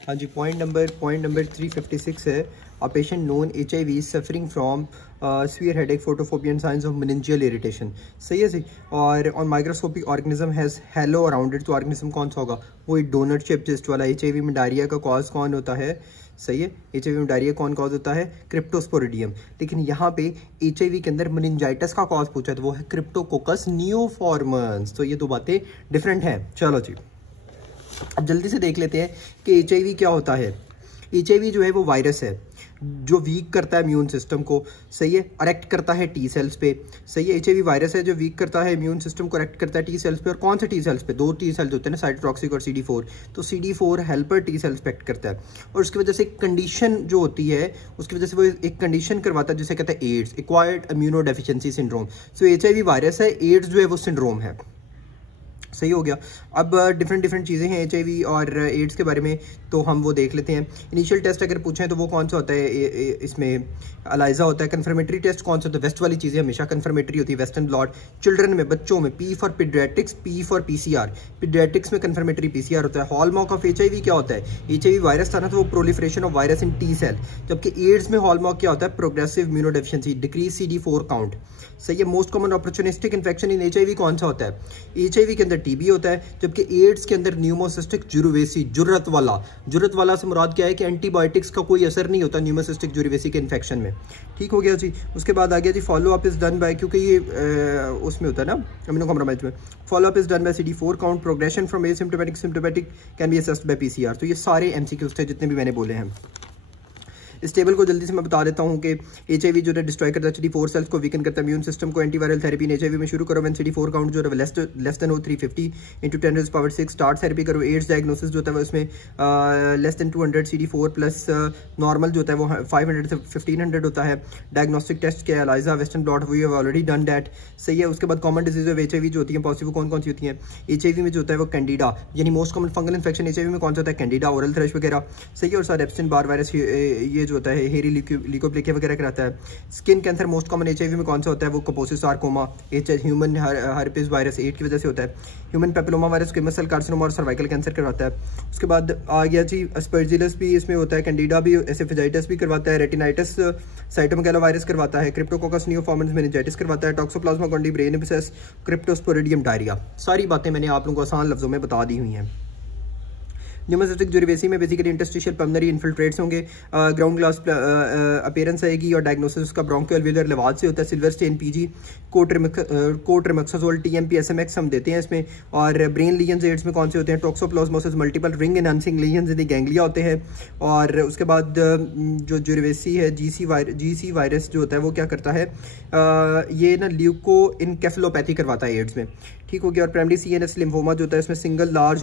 हाँ जी, point number 356 है। A patient known HIV suffering from severe headache, photophobia and science of meningeal irritation. सही है जी। और on microscopic organism has hello around it. तो organism कौन सा होगा? वही डोनट शेप चेस्ट वाला। HIV में डायरिया का कॉज कौन होता है? सही है, HIV में डायरिया कौन कॉज होता है? क्रिप्टोस्पोरिडियम। लेकिन यहाँ पे HIV के अंदर मेनिंजाइटिस का कॉज पूछा है तो वो है क्रिप्टोकोकस नियोफॉर्मन्स। तो ये दो बातें डिफरेंट हैं। चलो जी, अब जल्दी से देख लेते हैं कि HIV क्या होता है। HIV जो है वो वायरस है जो वीक करता है इम्यून सिस्टम को। सही है, अरेक्ट करता है टी सेल्स पे। सही है, HIV वायरस है जो वीक करता है इम्यून सिस्टम को, अरेक्ट करता है टी सेल्स पे। और कौन से टी सेल्स पे? दो टी सेल्स होते हैं ना, साइटोटॉक्सिक और CD4। तो CD4 हेल्पर टी सेल्स पे एक्ट करता है और उसकी वजह से एक कंडीशन जो होती है, उसकी वजह से वो एक कंडीशन करवाता है जिसे कहते हैं AIDS, acquired immuno deficiency syndrome. So HIV virus है, एड्स जो है वो सिंड्रोम है। सही हो गया। अब डिफरेंट चीज़ें हैं HIV और एड्स के बारे में, तो हम वो देख लेते हैं। इनिशियल टेस्ट अगर पूछें तो वो कौन सा होता है? इसमें अलाइजा होता है। कन्फर्मेटरी टेस्ट कौन सा होता है? वेस्ट वाली चीज़ें हमेशा कन्फर्मेटरी होती है, वेस्टर्न ब्लॉट। चिल्ड्रन में, बच्चों में, P for paediatrics, P for PCR। Paediatrics में कन्फर्मेटरी PCR होता है। हॉलमार्क ऑफ HIV क्या होता है? HIV वायरस था ना, तो वो proliferation of virus in T cell. जबकि एड्स में हॉलमार्क क्या होता है? Progressive immunodeficiency, decrease CD4 count. सही है। Most common opportunistic infection in HIV कौन सा होता है? HIV के अंदर TB होता है, जबकि एड्स के अंदर न्यूमोसिस्टिक जुरुवेसी, जुर्रत वाला से मुराद क्या है कि एंटीबायोटिक्स का कोई असर नहीं होता न्यूमोसिस्टिक जुरुवेसी के इन्फेक्शन में। ठीक हो गया जी। उसके बाद आ गया जी follow up is done by, क्योंकि ये उसमें होता है ना इम्यूनो कॉम्प्रोमाइज में। Follow up is done by CD4 count, progression from symptomatic can be assessed by PCR। तो ये सारे MCQs थे जितने भी मैंने बोले हैं। इस टेबल को जल्दी से मैं बता देता हूँ कि HIV जो है डिस्ट्रॉय करता है CD4 सेल्स को, वीकन करता है इम्यून सिस्टम को। एंटीवायरल थेरेपी इन HIV में शुरू करो व्हेन CD4 काउंट जो है लेस देन हो 350 × 10⁻⁶। स्टार्ट थेरेपी करो। एड्स डायग्नोसिस जो होता है वो इसमें less than 200 CD4 plus normal जो होता है वो 500 से 1500 होता है। डायग्नोस्टिक टेस्ट क्या है? ELISA, western blot, we have already done that. सही है। उसके बाद कॉमन डिजीज ऑफ HIV जो होती है पॉसिबल कौन कौन सी होती हैं? HIV में जो होता है वो कैंडिडा, यानी most common fungal infection HIV में कौन सा होता है? कैंडिडा, ओरल थ्रश वगैरह। सही है। और सर एप्स्टाइन बार वायरस ये जो होता है हेरी ल्यूकोप्लेकिया वगैरह कराता है। Skin cancer most common HIV में कौन सा होता है? वो Kaposi sarcoma, human herpes virus 8 की वजह से होता है। Human papilloma virus squamous cell carcinoma और सर्वाइकल कैंसर करवाता है। उसके बाद आ गया जी अस्परजिलस भी इसमें होता है, कैंडिडा भी, एसेफेजाइटिस भी करवाता है, रेटिनाइटिस साइटोमेगालो वायरस करवाता है, क्रिप्टोकोकस नियोफॉर्मन्स मेनिंजाइटिस करवाता है, toxoplasma Gondi brain abscess, Cryptosporidium diarrhoea. सारी बातें मैंने आप लोगों को आसान लफ्जों में बता दी हुई हैं। न्यूमोसिस्टिक जुरिवेसी में बेसिकली इंटरस्टिशियल पल्मोनरी इन्फिल्ट्रेट्स होंगे, ग्राउंड ग्लास अपीयरेंस आएगी और डायग्नोसिस उसका ब्रोंकियोअल्वेलर लेवाल से होता है। Silver stain PG, cotrimoxazole TMP SMX हम देते हैं इसमें। और ब्रेन लीजन्स एड्स में कौन से होते हैं? Toxoplasmosis, multiple ring enhancing lesions in the ganglia होते हैं। और उसके बाद जो जुरिवेसी है GC वायरस जो होता है वो क्या करता है? ये ना ल्यूको इनकेफेलोपैथी करवाता है एड्स में। ठीक हो गया। और प्राइमरी CNS लिम्फोमा जो होता है इसमें single large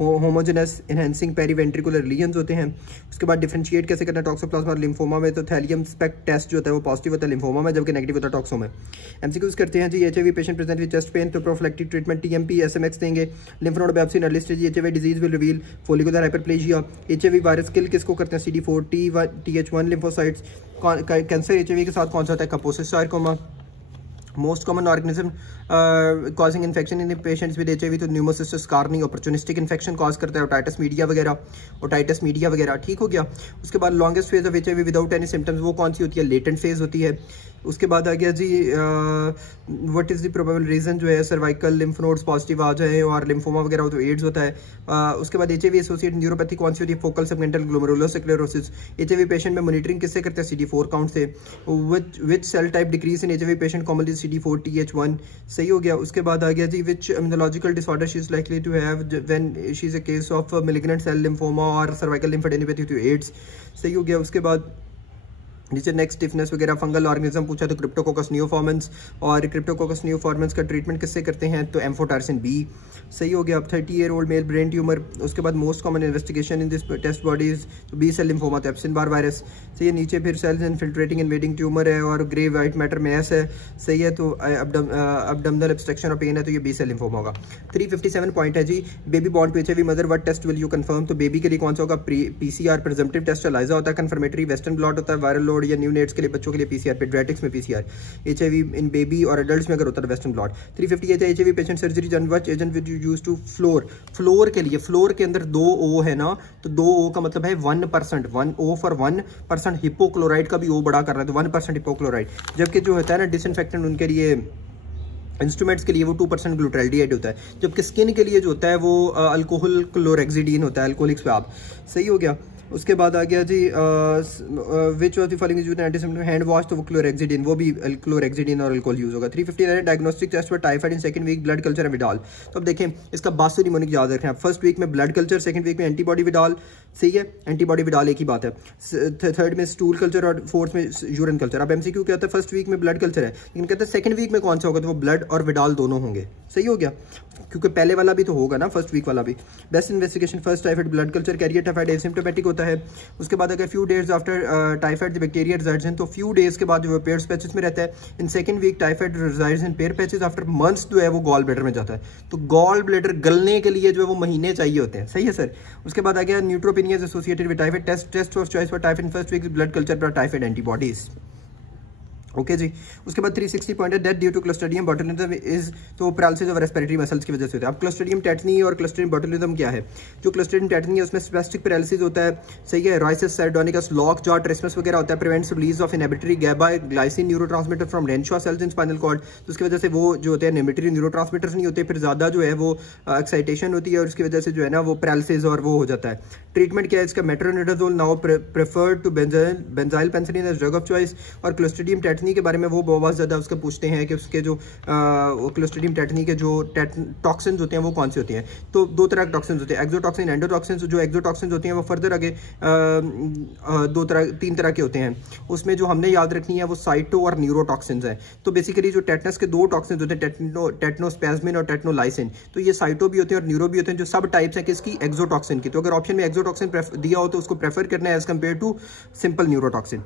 homogeneous enhancing periventricular lesions होते हैं। उसके बाद डिफरेंशिएट कैसे करना है टॉक्सोप्लाज्मा और लिम्फोमा में? तो थैलियम स्पेक्ट टेस्ट जो होता है वो पॉजिटिव होता है लिम्फोमा में, जबकि नेगेटिव होता है टॉक्सो में। MCQs करते हैं जी। HIV patient present with chest pain, तो प्रोफिलैक्टिक ट्रीटमेंट TMP SMX देंगे। Lymph node biopsy in early stage HIV disease will reveal follicular hyperplasia. HIV virus kill किसको करते हैं? CD4 TH1 lymphocytes. Cancer HIV के साथ कौन सा होता है? कापोसी sarcoma. Most common organism causing infection in patients with HIV, तो pneumocystis Carney opportunistic infection cause करता है, ओटाइटिस मीडिया वगैरह। ठीक हो गया। उसके बाद longest phase of HIV without any symptoms वो कौन सी होती है? लेटेंट फेज होती है। उसके बाद आ गया जी what is the probable reason जो है सर्वाइकल लिम्फ नोड्स पॉजिटिव आ जाए और लिम्फोमा वगैरह हो तो एड्स होता है। उसके बाद HIV एसोसिएट न्यूरोपैथी कौन सी होती है? Focal segmental glomerular sclerosis. HIV patient में मॉनिटरिंग किससे करते हैं? CD4 काउंट से। Which cell type decrease in HIV patient commonly CD4 TH1। सही हो गया। उसके बाद आ गया जी which immunological disorder she is likely to have when she is a case of malignant cell lymphoma और सर्वाइकल लिम्फोडेनियोपैथी टू एड्स। सही हो गया। उसके बाद नीचे नेक्स्ट स्टिफनेस वगैरह फंगल ऑर्गेनिज्म पूछा तो क्रिप्टोकोकस नियोफॉर्मन्स, और क्रिप्टोकोकस नियोफॉर्मन्स का ट्रीटमेंट किससे करते हैं? तो एम्फोटारसिन B। सही हो गया। अब 30 year old male brain tumour. उसके बाद most common investigation in this test bodies तो B सेल लिम्फोमा, तो एप्सिन बार वायरस। सही है। नीचे फिर सेल्स इनफिल्ट्रेटिंग इन्वेडिंग ट्यूमर है और ग्रे वाइट मैटर मैस है। सही है। तो अब्डोमिनल ऑब्स्ट्रक्शन और पेन है तो ये B सेल लिम्फोमा होगा। 357 पॉइंट है जी। Baby born to HIV mother what test will you confirm? तो बेबी के लिए कौन सा होगा? PCR प्रिजम्पटिव टेस्ट एलाइजा होता है, कंफर्मेटरी वेस्टर्न ब्लॉट होता है, वायरल मोड या न्यू नेट्स के लिए बच्चों के लिए पीसीआर, पेडियाट्रिक्स में पीसीआर, एचआईवी इन बेबी और एडल्ट्स में अगर होता है वेस्टर्न ब्लॉट। 358 है एचआईवी पेशेंट सर्जरी जन which agent which use to floor के लिए, फ्लोर के अंदर 2 O है ना, तो 2 O का मतलब है 1%, 1 O फॉर 1%, हिपोक्लोराइड का भी O बड़ा कर रहा है तो 1% हिपोक्लोराइड, जबकि जो होता है ना डिसइंफेक्टेंट उनके लिए इंस्ट्रूमेंट्स के लिए वो 2% ग्लूटाल्डिहाइड होता है, जबकि स्किन के लिए जो होता है वो अल्कोहल क्लोरेक्सिडीन होता है, अल्कोहलिक स्वाब। सही हो गया। उसके बाद आ गया जी which of the following used antiseptic hand wash, तो वो क्लोरेक्सिडीन, वो भी क्लोरेक्सिडीन और अल्कोहल यूज होगा। 359 diagnostic test for typhoid in second week, blood culture Widal. तो अब देखें इसका बासो निमोनिक याद रखें आप, फर्स्ट वीक में ब्लड कल्चर, सेकंड वीक में एंटीबॉडी विडाल। सही है, एंटीबॉडी विडाल एक ही बात है। थर्ड में स्टूल कल्चर और फोर्थ में यूरिन कल्चर। अब एमसीक्यू कहता है फर्स्ट वीक में ब्लड कल्चर है, लेकिन कहते हैं सेकंड वीक में कौन सा होगा, तो वो ब्लड और विडाल दोनों होंगे। सही हो गया, क्योंकि पहले वाला भी तो होगा ना, फर्स्ट वीक वाला भी। Best investigation first typhoid blood culture, carrier typhoid asymptomatic होता है। उसके बाद अगर few days after typhoid the bacteria resides in, तो फ्यू डेज के बाद जो है पेयर पैचेस में रहता है। In second week typhoid resides in Peyer patches, after months जो है वो गॉल ब्लैडर में जाता है। तो गॉल ब्लैडर गलने के लिए जो है वो महीने चाहिए होते हैं। सही है सर। उसके बाद आ गया neutropenia associated with typhoid, test of choice for typhoid in first week blood culture for typhoid antibodies. Okay जी। उसके बाद 360 पॉइंट है death due to clostridium botulism is, तो पैरालिसिस ऑफ रेस्पिरेटरी मसल्स की वजह से होता है। अब क्लोस्ट्रीडियम टेटनी और क्लोस्ट्रीडियम बोटुलिज्म क्या है? जो क्लोस्ट्रीडियम टेटनी है उसमें स्पेसिफिक पैरालिसिस होता है। सही है, risus sardonicus lock jaw trismus वगैरह होता है। Prevents release of inhibitory GABA glycine neurotransmitter from Renshaw cells in spinal cord, तो उसकी वजह से वो जो होते हैं इनहिबिटरी न्यूरोट्रांसमीटर्स नहीं होते, फिर ज़्यादा जो है वो एक्साइटेशन होती है और उसकी वजह से जो है ना वो पैरालिसिस और वो हो जाता है। ट्रीटमेंट क्या है इसका? Metronidazole now preferred to benzyl penicillin as drug of choice. और क्लोस्ट्रीडियम टेटनी के बारे में वो बहुत ज़्यादा उसके पूछते हैं कि उसके जो क्लोस्ट्रीडियम टेटनी के जो टॉक्सिन्स होते हैं वो कौन से होते हैं। तो 2 तरह के टॉक्सिन्स होते हैं, एक्सोटॉक्सिन, एंडोटॉक्सिन्स। जो एक्सोटॉक्सिन्स होते हैं वो फर्दर आगे 3 तरह के होते हैं। उसमें जो हमने याद रखनी है वो साइटो और न्यूरोटॉक्सिन्स हैं। तो बेसिकली जो टेटनस के 2 टॉक्सिन्स होते हैं, टेटनोस्पैज्मिन और टेटनोलाइसिन, तो ये साइटो भी होते हैं और न्यूरो भी होते हैं, जो सब टाइप्स हैं किसकी? एक्सोटॉक्सिन की। तो अगर ऑप्शन में एक्सोटॉक्सिन दिया हो तो उसको प्रेफर करना है as compare to simple neurotoxin.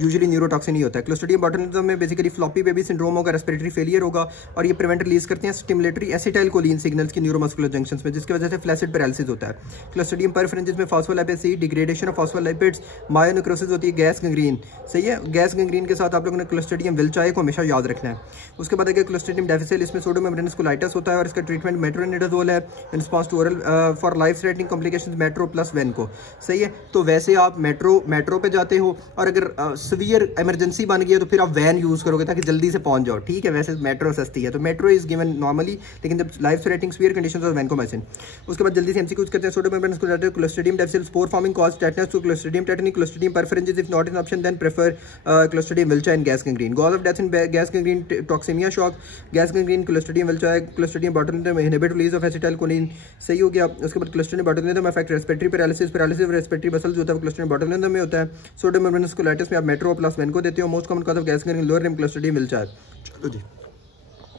Usually neurotoxin ही होता है। क्लोस्ट्रीडियम बोटुलिज्म में बेसिकली फ्लॉपी बेबी सिंड्रोम होगा, रेस्पिरेटरी फेलियर होगा और ये प्रिवेंट रिलीज करते हैं स्टिमुलेटरी एसिटाइलकोलिन सिग्नल्स की न्यूरोमस्कुलर जंक्शंस में, जिसकी वजह से फ्लैसिड पैरालिसिस होता है। क्लोस्ट्रीडियम परफरेंजिस में phospholipid C degradation of phospholipids, myonecrosis होती है, गैस गैंग्रीन। सही है, गैस गैंग्रीन के साथ आप लोगों ने क्लोस्ट्रीडियम विल्चाई को हमेशा याद रखना है। उसके बाद अगर क्लोस्ट्रीडियम डेफिसिट, इसमें सोडियम कोलाइटिस होता है और इसका ट्रीटमेंट मेट्रोनिडाजोल है in response to oral for life threatening complications metro plus vanco. सही है, तो वैसे आप मेट्रो पे जाते हो और अगर सीवियर इमरजेंसी बन गई है तो फिर आप वैन यूज करोगे ताकि जल्दी से पहुंच जाओ। ठीक है, वैसे मेट्रो सस्ती है तो मेट्रो इज गिवन नॉर्मली, लेकिन जब लाइफ थ्रेटनिंग सीवियर कंडीशंस और वैनकोमाइसिन। उसके बाद जल्दी से एमसीक्यूज करते हैं। Sodium clostridium difficile spore forming cause tetanus to clostridium tetani, clostridium perfringens if not an option then prefer clostridium welchii and gas gangrene. Cause of death in gas gangrene toxaemia shock, gas gangrene, clostridium welchii, clostridium botulism inhibit release of acetylcholine. सही हो गया। उसके बाद clostridium botulism affect respiratory paralysis, paralysis of respiratory muscles जो होता है clostridium botulism में होता है। सोडियम कोलाइटिस में आप मेट्रो प्लस वेनको देते हो। Most common cause of gas gangrene lower limb clostridium welchii. चलो जी।